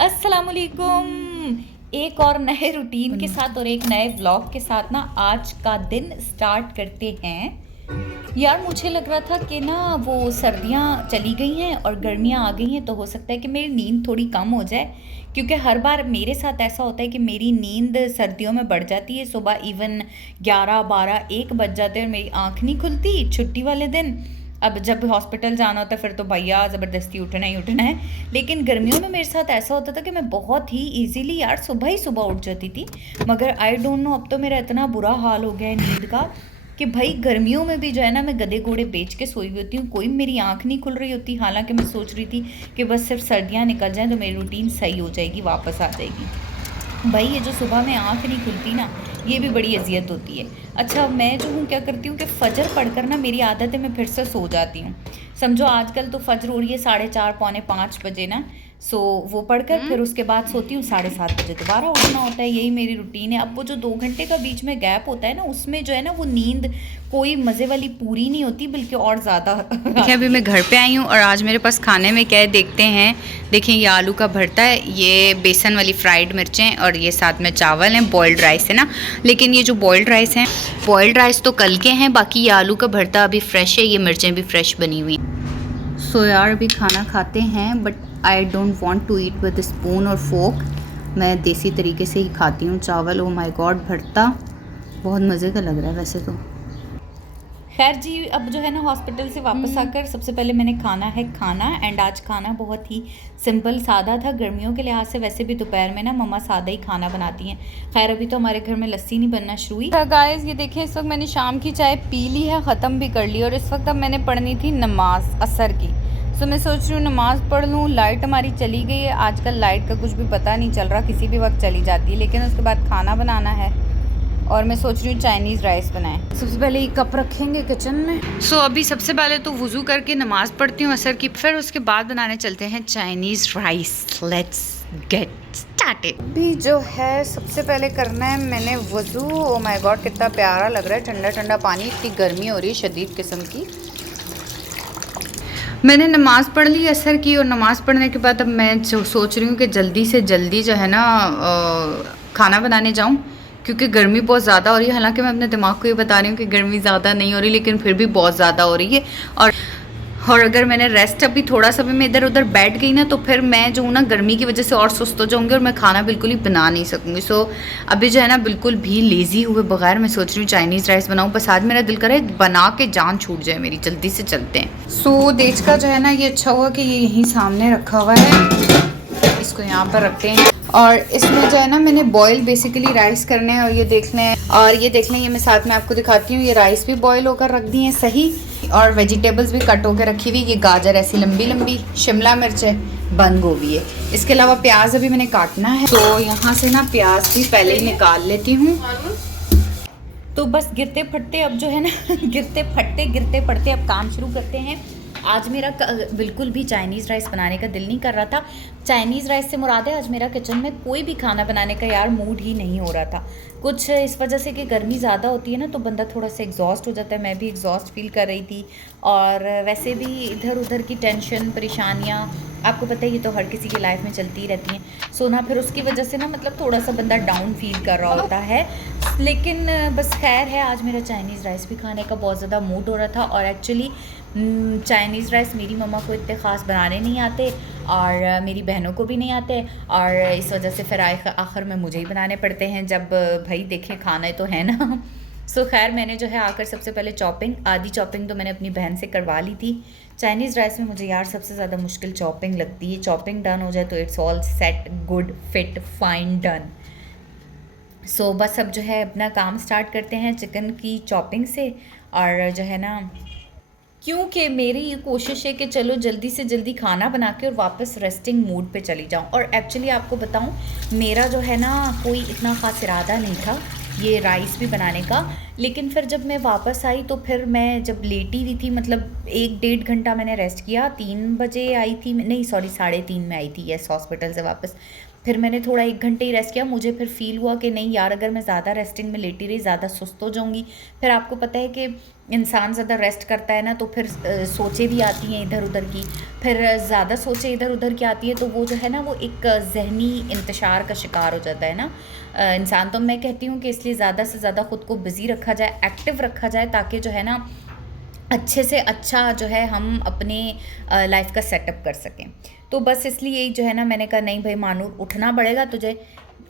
अस्सलामुअलैकुम। एक और नए रूटीन के साथ और एक नए व्लॉग के साथ ना आज का दिन स्टार्ट करते हैं। यार मुझे लग रहा था कि ना वो सर्दियाँ चली गई हैं और गर्मियाँ आ गई हैं, तो हो सकता है कि मेरी नींद थोड़ी कम हो जाए, क्योंकि हर बार मेरे साथ ऐसा होता है कि मेरी नींद सर्दियों में बढ़ जाती है। सुबह इवन 11 12 1 बज जाते हैं और मेरी आँख नहीं खुलती छुट्टी वाले दिन। अब जब हॉस्पिटल जाना होता है फिर तो भैया ज़बरदस्ती उठना ही उठना है। लेकिन गर्मियों में मेरे साथ ऐसा होता था कि मैं बहुत ही इजीली यार सुबह ही सुबह उठ जाती थी। मगर आई डोंट नो, अब तो मेरा इतना बुरा हाल हो गया है नींद का कि भाई गर्मियों में भी जो है ना मैं गधे घोड़े बेच के सोई हुई होती हूँ, कोई मेरी आँख नहीं खुल रही होती। हालांकि मैं सोच रही थी कि बस सिर्फ सर्दियाँ निकल जाएँ तो मेरी रूटीन सही हो जाएगी, वापस आ जाएगी। भाई ये जो सुबह में आँख नहीं खुलती ना, ये भी बड़ी अजियत होती है। अच्छा मैं जो हूँ क्या करती हूँ कि फ़जर पढ़कर ना मेरी आदत है मैं फिर से सो जाती हूँ। समझो आजकल तो फ़जर हो रही है 4:30 पौने 5 बजे ना। सो वो पढ़कर फिर उसके बाद सोती हूँ 7:30 बजे दोबारा उठना होता है, यही मेरी रूटीन है। अब वो जो 2 घंटे का बीच में गैप होता है ना, उसमें जो है ना वो नींद कोई मज़े वाली पूरी नहीं होती, बल्कि और ज़्यादा देखिए अभी मैं घर पे आई हूँ और आज मेरे पास खाने में क्या है देखते हैं। देखिए ये आलू का भरता है, ये बेसन वाली फ्राइड मिर्चें और ये साथ में चावल हैं, बॉइल्ड राइस है ना। लेकिन ये जो बॉइल्ड राइस हैं, बॉइल्ड राइस तो कल के हैं, बाकी ये आलू का भरता अभी फ्रेश है, ये मिर्चें भी फ्रेश बनी हुई। सो यार अभी खाना खाते हैं, but I don't want to eat with spoon और फोक। मैं देसी तरीके से ही खाती हूँ चावल। ओ माय गॉड, भरता बहुत मज़े का लग रहा है वैसे तो। खैर जी, अब जो है ना हॉस्पिटल से वापस आकर सबसे पहले मैंने खाना है खाना। एंड आज खाना बहुत ही सिंपल सादा था। गर्मियों के लिहाज से वैसे भी दोपहर में ना मम्मा सादा ही खाना बनाती हैं। खैर अभी तो हमारे घर में लस्सी नहीं बनना शुरू हुई। गाइस ये देखें, इस वक्त मैंने शाम की चाय पी ली है, ख़त्म भी कर ली। और इस वक्त अब मैंने पढ़नी थी नमाज असर की। तो मैं सोच रही हूँ नमाज़ पढ़ लूँ। लाइट हमारी चली गई है, आजकल लाइट का कुछ भी पता नहीं चल रहा, किसी भी वक्त चली जाती है। लेकिन उसके बाद खाना बनाना है और मैं सोच रही हूँ चाइनीज़ राइस बनाएं। सबसे पहले ये कप रखेंगे किचन में। सो अभी सबसे पहले तो वज़ू करके नमाज़ पढ़ती हूँ असर की, फिर उसके बाद बनाने चलते हैं Chinese rice. Let's get started. अभी जो है सबसे पहले करना है मैंने वज़ू। ओ माय गॉड कितना प्यारा लग रहा है, ठंडा ठंडा पानी। इतनी गर्मी हो रही है शदीद किस्म की। मैंने नमाज़ पढ़ ली असर की, और नमाज़ पढ़ने के बाद अब मैं जो सोच रही हूँ कि जल्दी से जल्दी जो है ना खाना बनाने जाऊँ, क्योंकि गर्मी बहुत ज़्यादा हो रही है। हालांकि मैं अपने दिमाग को ये बता रही हूँ कि गर्मी ज़्यादा नहीं हो रही, लेकिन फिर भी बहुत ज़्यादा हो रही है। और अगर मैंने रेस्ट अभी थोड़ा सा भी मैं इधर उधर बैठ गई ना, तो फिर मैं जो हूँ ना गर्मी की वजह से और सुस्त हो जाऊँगी और मैं खाना बिल्कुल ही बना नहीं सकूँगी। सो अभी जो है ना बिल्कुल भी लेज़ी हुए बगैर मैं सोच रही हूँ चाइनीज़ राइस बनाऊँ। बस आज मेरा दिल कर रहा है बना के जान छूट जाए मेरी, जल्दी से चलते हैं। सो देश का जो है ना ये अच्छा हुआ कि ये यहीं सामने रखा हुआ है, इसको यहाँ पर रखते हैं। और इसमें जो है ना मैंने बॉयल बेसिकली राइस करने हैं, और ये देख लें, और ये देख लें, ये मैं साथ में आपको दिखाती हूँ। ये राइस भी बॉयल होकर रख दी हैं सही, और वेजिटेबल्स भी कट होकर रखी हुई। ये गाजर ऐसी लंबी लंबी, शिमला मिर्च है, बंद गोभी है। इसके अलावा प्याज अभी मैंने काटना है, तो यहाँ से ना प्याज भी पहले ही निकाल लेती हूँ। तो बस गिरते फटते अब जो है ना गिरते पड़ते अब काम शुरू करते हैं। आज मेरा बिल्कुल भी चाइनीज़ राइस बनाने का दिल नहीं कर रहा था। चाइनीज़ राइस से मुराद है आज मेरा किचन में कोई भी खाना बनाने का यार मूड ही नहीं हो रहा था। कुछ इस वजह से कि गर्मी ज़्यादा होती है ना, तो बंदा थोड़ा सा एग्जॉस्ट हो जाता है। मैं भी एग्जॉस्ट फील कर रही थी, और वैसे भी इधर उधर की टेंशन परेशानियाँ आपको पता है ये तो हर किसी की लाइफ में चलती ही रहती हैं। सोना फिर उसकी वजह से ना मतलब थोड़ा सा बंदा डाउन फील कर रहा होता है। लेकिन बस खैर है, आज मेरा चाइनीज़ राइस भी खाने का बहुत ज़्यादा मूड हो रहा था। और एक्चुअली चाइनीज़ राइस मेरी मम्मा को इतने ख़ास बनाने नहीं आते, और मेरी बहनों को भी नहीं आते, और इस वजह से फिर आखिर में मुझे ही बनाने पड़ते हैं। जब भाई देखें खाना तो है ना। सो खैर मैंने जो है आकर सबसे पहले आधी चॉपिंग तो मैंने अपनी बहन से करवा ली थी। चाइनीज़ राइस में मुझे यार सबसे ज़्यादा मुश्किल चॉपिंग लगती है। चॉपिंग डन हो जाए तो it's all set, good, fit, fine, done. So बस अब जो है अपना काम स्टार्ट करते हैं चिकन की चॉपिंग से। और जो है ना, क्योंकि मेरी ये कोशिश है कि चलो जल्दी से जल्दी खाना बना के और वापस रेस्टिंग मूड पे चली जाऊं। और एक्चुअली आपको बताऊं, मेरा जो है ना कोई इतना ख़ास इरादा नहीं था ये राइस भी बनाने का। लेकिन फिर जब मैं वापस आई तो फिर मैं जब लेटी हुई थी, मतलब 1 डेढ़ घंटा मैंने रेस्ट किया। 3 बजे आई थी, नहीं सॉरी 3:30 में आई थी यस हॉस्पिटल से वापस। फिर मैंने थोड़ा 1 घंटे ही रेस्ट किया। मुझे फिर फील हुआ कि नहीं यार, अगर मैं ज़्यादा रेस्टिंग में लेटी रही ज़्यादा सुस्त हो जाऊँगी। फिर आपको पता है कि इंसान ज़्यादा रेस्ट करता है ना तो फिर सोचें भी आती हैं इधर उधर की। फिर ज़्यादा सोचें इधर उधर की आती है तो वो जो है ना वो एक ज़हनी इंतशार का शिकार हो जाता है ना इंसान। तो मैं कहती हूँ कि इसलिए ज़्यादा से ज़्यादा ख़ुद को बिज़ी रखा जाए, एक्टिव रखा जाए, ताकि जो है ना अच्छे से अच्छा जो है हम अपने लाइफ का सेटअप कर सकें। तो बस इसलिए जो है ना मैंने कहा नहीं भाई मानूर, उठना पड़ेगा तुझे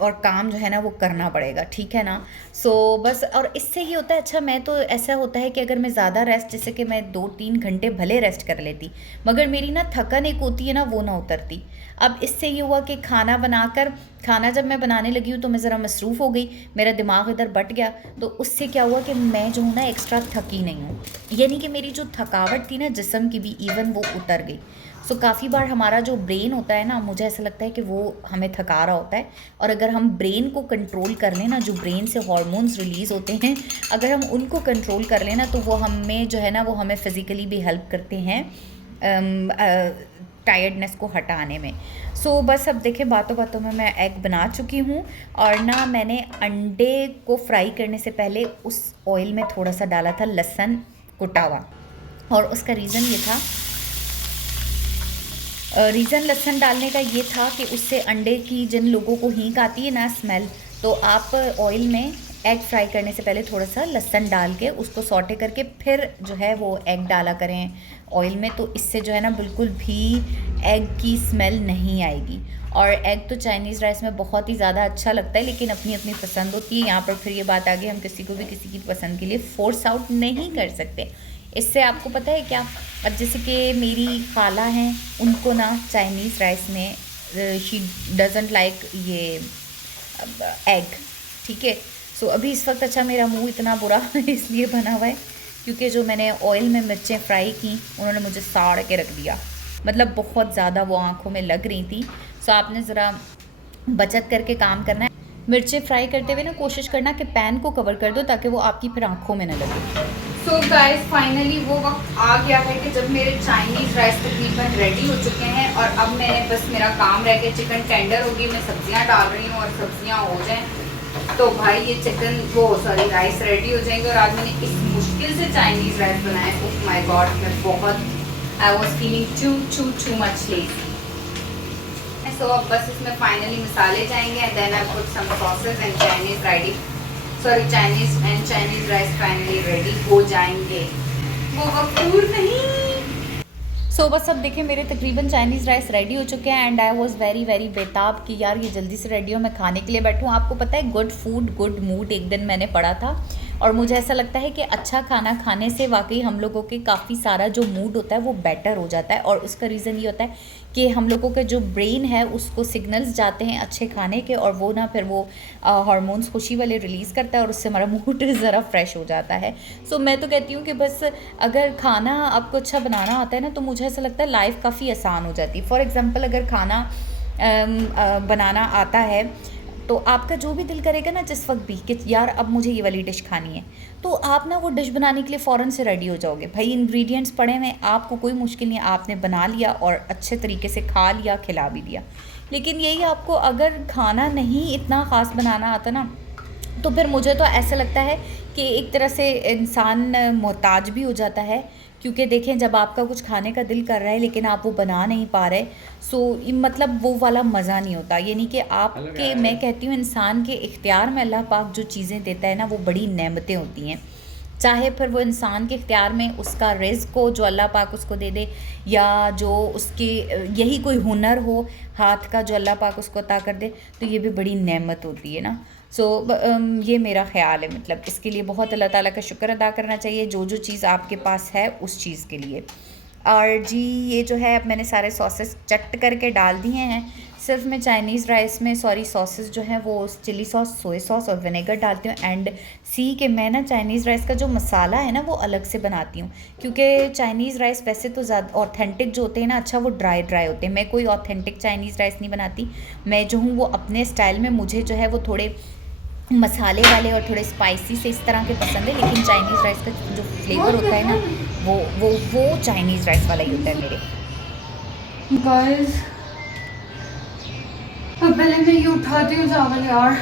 और काम जो है ना वो करना पड़ेगा, ठीक है ना। सो बस, और इससे ये होता है, अच्छा मैं तो ऐसा होता है कि अगर मैं ज़्यादा रेस्ट, जैसे कि मैं 2-3 घंटे भले रेस्ट कर लेती मगर मेरी ना थकन एक होती है ना वो ना उतरती। अब इससे ये हुआ कि खाना जब मैं बनाने लगी हूँ तो मैं ज़रा मसरूफ़ हो गई, मेरा दिमाग इधर बट गया। तो उससे क्या हुआ कि मैं जो हूँ ना एक्स्ट्रा थकी नहीं हूँ, यानी कि मेरी जो थकावट थी ना जिस्म की भी इवन वो उतर गई। सो काफ़ी बार हमारा जो ब्रेन होता है ना, मुझे ऐसा लगता है कि वो हमें थका रहा होता है। और अगर हम ब्रेन को कंट्रोल कर लें ना, जो ब्रेन से हार्मोन्स रिलीज़ होते हैं, अगर हम उनको कंट्रोल कर लें ना तो वो हमें जो है ना वो हमें फ़िज़िकली भी हेल्प करते हैं टायर्डनेस को हटाने में। सो बस अब देखें, बातों बातों में मैं एग बना चुकी हूँ। और ना मैंने अंडे को फ्राई करने से पहले उस ऑयल में थोड़ा सा डाला था लहसुन कुटा हुआ, और उसका रीज़न लहसुन डालने का ये था कि उससे अंडे की, जिन लोगों को हींग आती है ना स्मेल, तो आप ऑयल में एग फ्राई करने से पहले थोड़ा सा लहसुन डाल के उसको सॉटे करके फिर जो है वो एग डाला करें ऑयल में। तो इससे जो है ना बिल्कुल भी एग की स्मेल नहीं आएगी। और एग तो चाइनीज़ राइस में बहुत ही ज़्यादा अच्छा लगता है, लेकिन अपनी अपनी पसंद होती है। यहाँ पर फिर ये बात आ गई, हम किसी को भी किसी की पसंद के लिए फोर्स आउट नहीं कर सकते। इससे आपको पता है क्या, अब जैसे कि मेरी खाला हैं, उनको ना चाइनीज़ राइस में शी डजंट लाइक ये एग, ठीक है। सो अभी इस वक्त अच्छा मेरा मुंह इतना बुरा इसलिए बना हुआ है क्योंकि जो मैंने ऑयल में मिर्चें फ्राई की उन्होंने मुझे साड़ के रख दिया, मतलब बहुत ज़्यादा वो आँखों में लग रही थी। सो आपने ज़रा बचत करके काम करना है। मिर्चें फ्राई करते हुए ना कोशिश करना कि पैन को कवर कर दो ताकि वो आपकी फिर आँखों में न लगे। सो गाइस फाइनली वो वक्त आ गया है कि जब मेरे चाइनीज़ राइस तकरीबन रेडी हो चुके हैं और अब मैंने बस मेरा काम रह गया, चिकन टेंडर होगी, मैं सब्जियां डाल रही हूँ और सब्जियां हो जाएं तो भाई ये राइस रेडी हो जाएंगे। और आज मैंने इस मुश्किल से चाइनीज़ राइस बनाया, ओह माय गॉड, मैं I was feeling too much lazy. So अब बस इसमें फाइनली मसाले जाएंगे and then I put some sauces and Chinese rice finally ready हो जाएंगे। वो वकूर नहीं। सो बस अब देखें मेरे तकरीबन चाइनीज़ राइस रेडी हो चुके हैं and I was very very बेताब कि यार ये जल्दी से रेडी हो, मैं खाने के लिए बैठूँ। आपको पता है गुड फूड गुड मूड एक दिन मैंने पढ़ा था और मुझे ऐसा लगता है कि अच्छा खाना खाने से वाकई हम लोगों के काफ़ी सारा जो मूड होता है वो बेटर हो जाता है। और उसका रीज़न ये होता है कि हम लोगों के जो ब्रेन है उसको सिग्नल्स जाते हैं अच्छे खाने के और वो ना फिर वो हार्मोन्स खुशी वाले रिलीज़ करता है और उससे हमारा मूड ज़रा फ्रेश हो जाता है। सो मैं तो कहती हूँ कि बस अगर खाना आपको अच्छा बनाना आता है ना तो मुझे ऐसा लगता है लाइफ काफ़ी आसान हो जाती है। फॉर एग्ज़ाम्पल अगर खाना बनाना आता है तो आपका जो भी दिल करेगा ना जिस वक्त भी कि यार अब मुझे ये वाली डिश खानी है, तो आप ना वो डिश बनाने के लिए फ़ौरन से रेडी हो जाओगे। भाई इंग्रेडिएंट्स पड़े हुए, आपको कोई मुश्किल नहीं, आपने बना लिया और अच्छे तरीके से खा लिया, खिला भी दिया। लेकिन यही आपको अगर खाना नहीं इतना ख़ास बनाना आता ना तो फिर मुझे तो ऐसा लगता है कि एक तरह से इंसान मोहताज भी हो जाता है। क्योंकि देखें जब आपका कुछ खाने का दिल कर रहा है लेकिन आप वो बना नहीं पा रहे, सो मतलब वो वाला मज़ा नहीं होता। यानी कि आपके, मैं कहती हूँ इंसान के इख्तियार में अल्लाह पाक जो चीज़ें देता है ना वो बड़ी नेमतें होती हैं। चाहे फिर वो इंसान के इख्तियार में उसका रिज़्क़ को जो अल्लाह पाक उसको दे दे, या जो उसके यही कोई हुनर हो हाथ का जो अल्लाह पाक उसको अता कर दे, तो ये भी बड़ी नेमत होती है ना। सो ये मेरा ख़्याल है, मतलब इसके लिए बहुत अल्लाह ताला का शुक्र अदा करना चाहिए जो चीज़ आपके पास है उस चीज़ के लिए। और जी ये जो है अब मैंने सारे सॉसेस चट करके डाल दिए हैं। सिर्फ मैं चाइनीज़ राइस में सॉसेस जो हैं वो चिली सॉस, सोया सॉस और विनेगर डालती हूँ। एंड कि मैं ना चाइनीज़ राइस का जो मसाला है ना वो अलग से बनाती हूँ, क्योंकि चाइनीज़ राइस वैसे तो ज़्यादा ऑथेंटिक जो होते हैं ना, अच्छा वो ड्राई होते हैं। मैं कोई ऑथेंटिक चाइनीज़ राइस नहीं बनाती, मैं जो हूँ वो अपने स्टाइल में, मुझे जो है वो थोड़े मसाले वाले और थोड़े स्पाइसी से इस तरह के पसंद है, लेकिन चाइनीज़ राइस का जो फ्लेवर होता है ना वो चाइनीज़ राइस वाला ही होता है मेरे। गाइस अब पहले मैं ये उठाती हूँ चावल यार।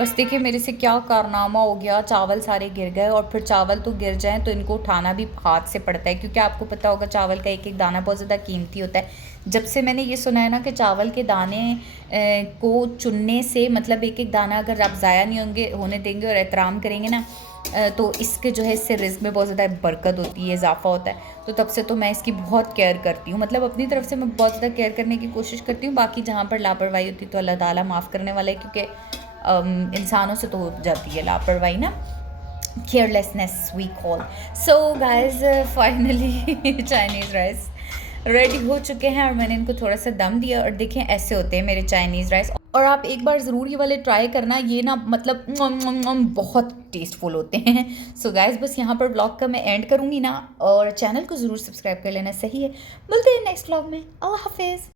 बस देखिए मेरे से क्या कारनामा हो गया, चावल सारे गिर गए। और फिर चावल तो गिर जाएं तो इनको उठाना भी हाथ से पड़ता है, क्योंकि आपको पता होगा चावल का एक एक दाना बहुत ज़्यादा कीमती होता है। जब से मैंने ये सुना है ना कि चावल के दाने को चुनने से, मतलब एक एक दाना अगर आप ज़ाया नहीं होने देंगे और एहतराम करेंगे ना, तो इसके जो है इससे रिस्क में बहुत ज़्यादा बरकत होती है, इजाफा होता है। तो तब से तो मैं इसकी बहुत केयर करती हूँ, मतलब अपनी तरफ से मैं बहुत ज़्यादा केयर करने की कोशिश करती हूँ। बाकी जहाँ पर लापरवाही होती है तो अल्लाह ताला माफ़ करने वाला है, क्योंकि इंसानों से तो हो जाती है लापरवाही ना, carelessness we call. So guys finally Chinese rice ready हो चुके हैं और मैंने इनको थोड़ा सा दम दिया। और देखें ऐसे होते हैं मेरे चाइनीज़ राइस, और आप एक बार ज़रूर ये वाले ट्राई करना, ये ना मतलब बहुत टेस्टफुल होते हैं। सो गाइस बस यहाँ पर ब्लॉग का मैं एंड करूँगी ना, और चैनल को ज़रूर सब्सक्राइब कर लेना, सही है। मिलते हैं नेक्स्ट ब्लॉग में, अल्लाह हाफिज़।